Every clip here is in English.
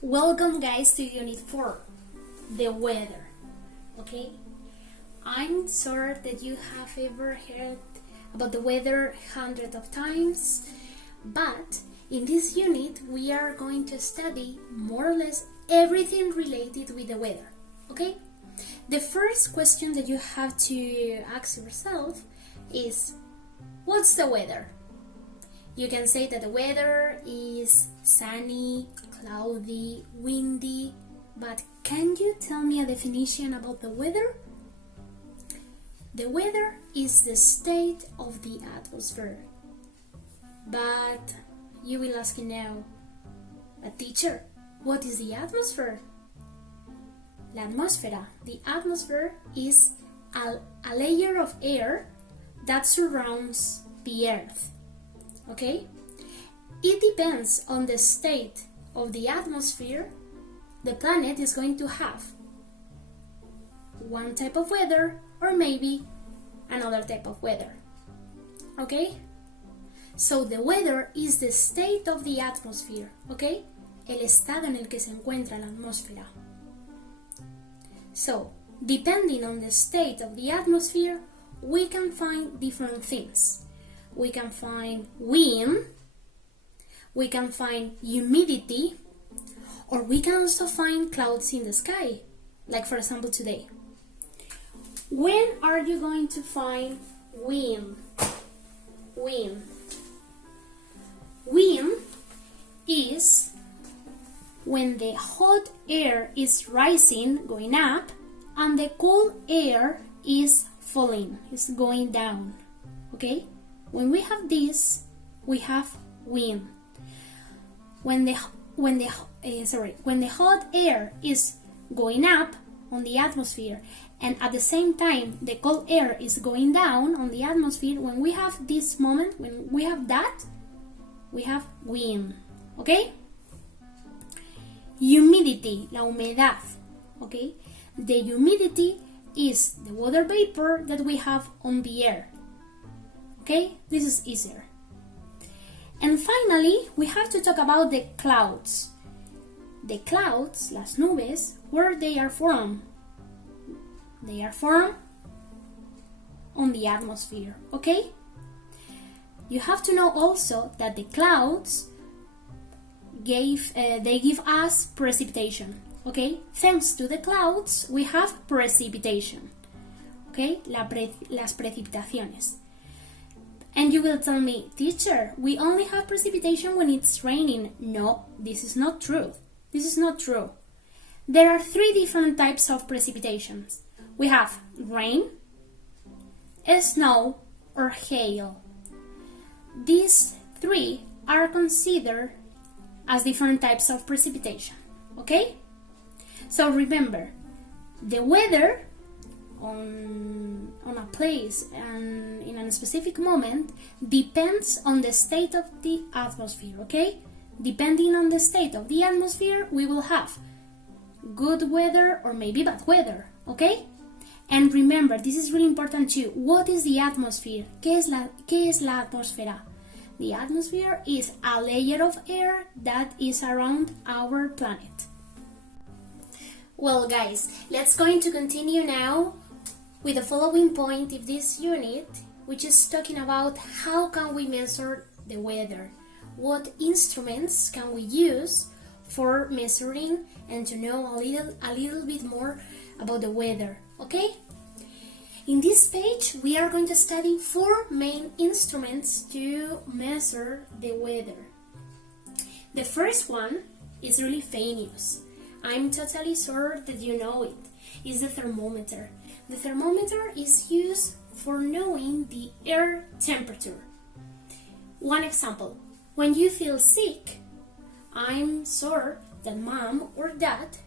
Welcome guys to Unit 4, the weather. Okay, I'm sure that you have ever heard about the weather hundreds of times, but in this unit we are going to study more or less everything related with the weather. Okay, the first question that you have to ask yourself is, what's the weather? You can say that the weather is sunny, cloudy, windy, but can you tell me a definition about the weather? The weather is the state of the atmosphere. But you will ask me now, but teacher, what is the atmosphere? La atmósfera. The atmosphere is a layer of air that surrounds the earth. Okay? It depends on the state of the atmosphere the planet is going to have. One type of weather or maybe another type of weather. Okay? So the weather is the state of the atmosphere. Okay? El estado en el que se encuentra la atmósfera. So, depending on the state of the atmosphere, we can find different things. We can find wind, we can find humidity, or we can also find clouds in the sky, like for example today. When are you going to find wind? Wind is when the hot air is rising, going up, and the cold air is falling, is going down. Okay? When we have this, we have wind. When the hot air is going up on the atmosphere, and at the same time the cold air is going down on the atmosphere, when we have this moment, when we have that, we have wind. Okay? Humidity, la humedad. Okay? The humidity is the water vapor that we have on the air. Okay, this is easier. And finally, we have to talk about the clouds. The clouds, las nubes, where they are formed. They are formed on the atmosphere, okay? You have to know also that the clouds give us precipitation, okay? Thanks to the clouds, we have precipitation, okay? Las precipitaciones. And you will tell me, teacher, we only have precipitation when it's raining. No, this is not true. This is not true. There are 3 different types of precipitations. We have rain, snow, or hail. These 3 are considered as different types of precipitation. Okay? So remember, the weather on a place and in a specific moment depends on the state of the atmosphere, okay? Depending on the state of the atmosphere, we will have good weather or maybe bad weather, okay? And remember, this is really important too. What is the atmosphere? ¿Qué es la atmósfera? The atmosphere is a layer of air that is around our planet. Well guys, let's going to continue now with the following point of this unit, which is talking about how can we measure the weather. What instruments can we use for measuring and to know a little bit more about the weather, okay? In this page, we are going to study 4 main instruments to measure the weather. The first one is really famous. I'm totally sure that you know it. It's the thermometer. The thermometer is used for knowing the air temperature. One example, when you feel sick, I'm sure that mom or dad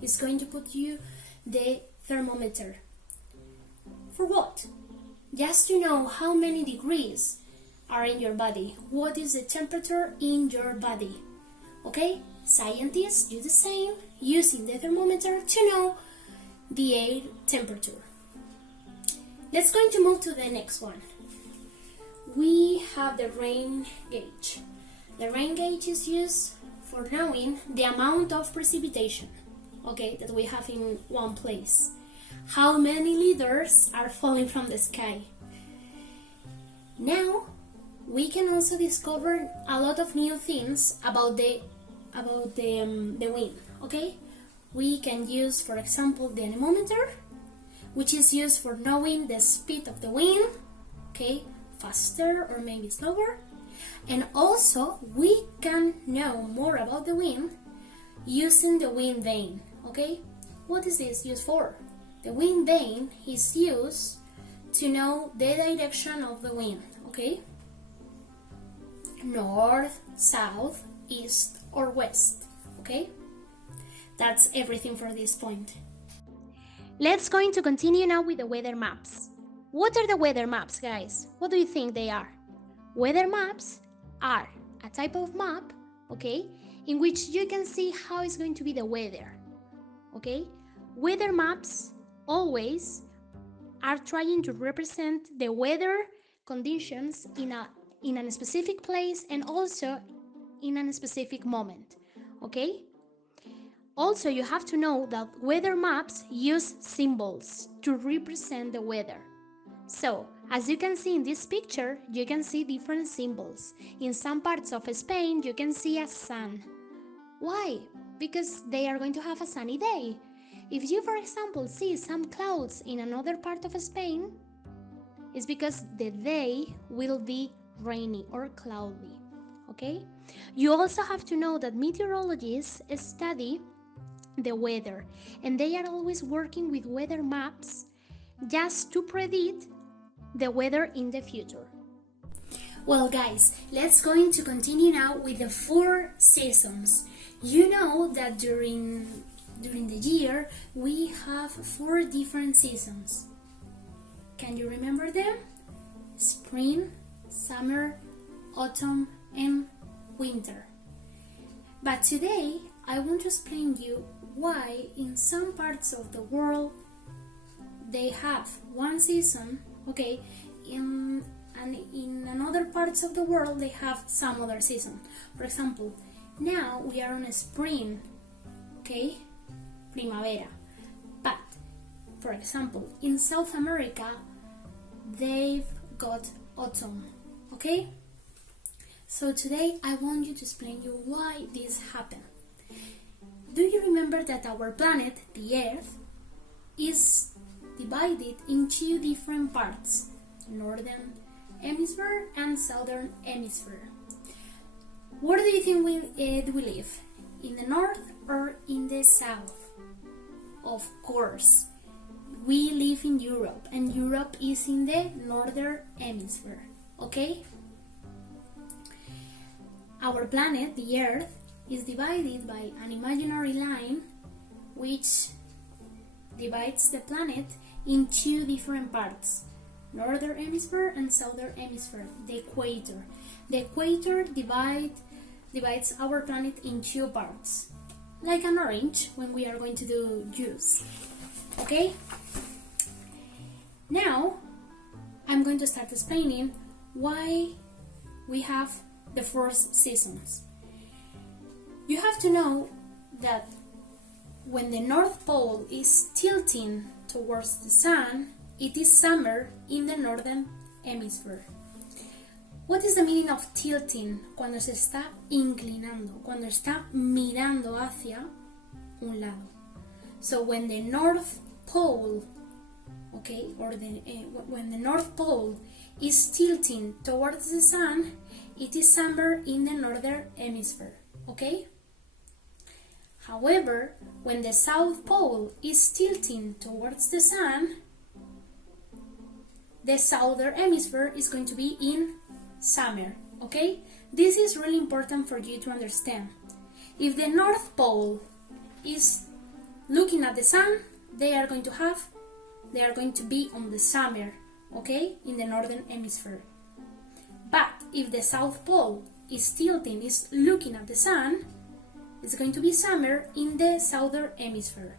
is going to put you the thermometer. For what? Just to know how many degrees are in your body. What is the temperature in your body? Okay? Scientists do the same, using the thermometer to know the air temperature. Let's going to move to the next one. We have the rain gauge. The rain gauge is used for knowing the amount of precipitation, okay, that we have in one place. How many liters are falling from the sky. Now, we can also discover a lot of new things about the wind, okay? We can use, for example, the anemometer, which is used for knowing the speed of the wind, okay, faster or maybe slower. And also, we can know more about the wind using the wind vane, okay? What is this used for? The wind vane is used to know the direction of the wind, okay? North, south, east, or west, okay? That's everything for this point. Let's going to continue now with the weather maps. What are the weather maps, guys? What do you think they are? Weather maps are a type of map, okay, in which you can see how it's going to be the weather, okay? Weather maps always are trying to represent the weather conditions in a specific place and also in a specific moment, okay? Also, you have to know that weather maps use symbols to represent the weather. So, as you can see in this picture, you can see different symbols. In some parts of Spain, you can see a sun. Why? Because they are going to have a sunny day. If you, for example, see some clouds in another part of Spain, it's because the day will be rainy or cloudy, okay? You also have to know that meteorologists study the weather, and they are always working with weather maps just to predict the weather in the future. Well, guys, let's going to continue now with the 4 seasons. You know that during the year we have 4 different seasons. Can you remember them? Spring, summer, autumn, and winter. But today I want to explain you why in some parts of the world they have one season, okay, and in another parts of the world they have some other season. For example, now we are on a spring, okay, primavera. But for example, in South America they've got autumn, okay? So today I want you to explain you why this happened. Do you remember that our planet, the Earth, is divided in 2 different parts, northern hemisphere and southern hemisphere? Where do you think we live? In the north or in the south? Of course, we live in Europe, and Europe is in the northern hemisphere, okay? Our planet, the Earth, is divided by an imaginary line which divides the planet in 2 different parts, northern hemisphere and southern hemisphere, the equator. The equator divides our planet in 2 parts, like an orange when we are going to do juice, okay? Now I'm going to start explaining why we have the 4 seasons. You have to know that when the North Pole is tilting towards the sun, it is summer in the northern hemisphere. What is the meaning of tilting? Cuando se está inclinando, cuando está mirando hacia un lado. So when the North Pole, okay, or when the North Pole is tilting towards the sun, it is summer in the northern hemisphere, okay? However, when the South Pole is tilting towards the sun, the southern hemisphere is going to be in summer, okay? This is really important for you to understand. If the North Pole is looking at the sun, they are going to be on the summer, okay, in the northern hemisphere. But if the South Pole is tilting, is looking at the sun, it's going to be summer in the southern hemisphere.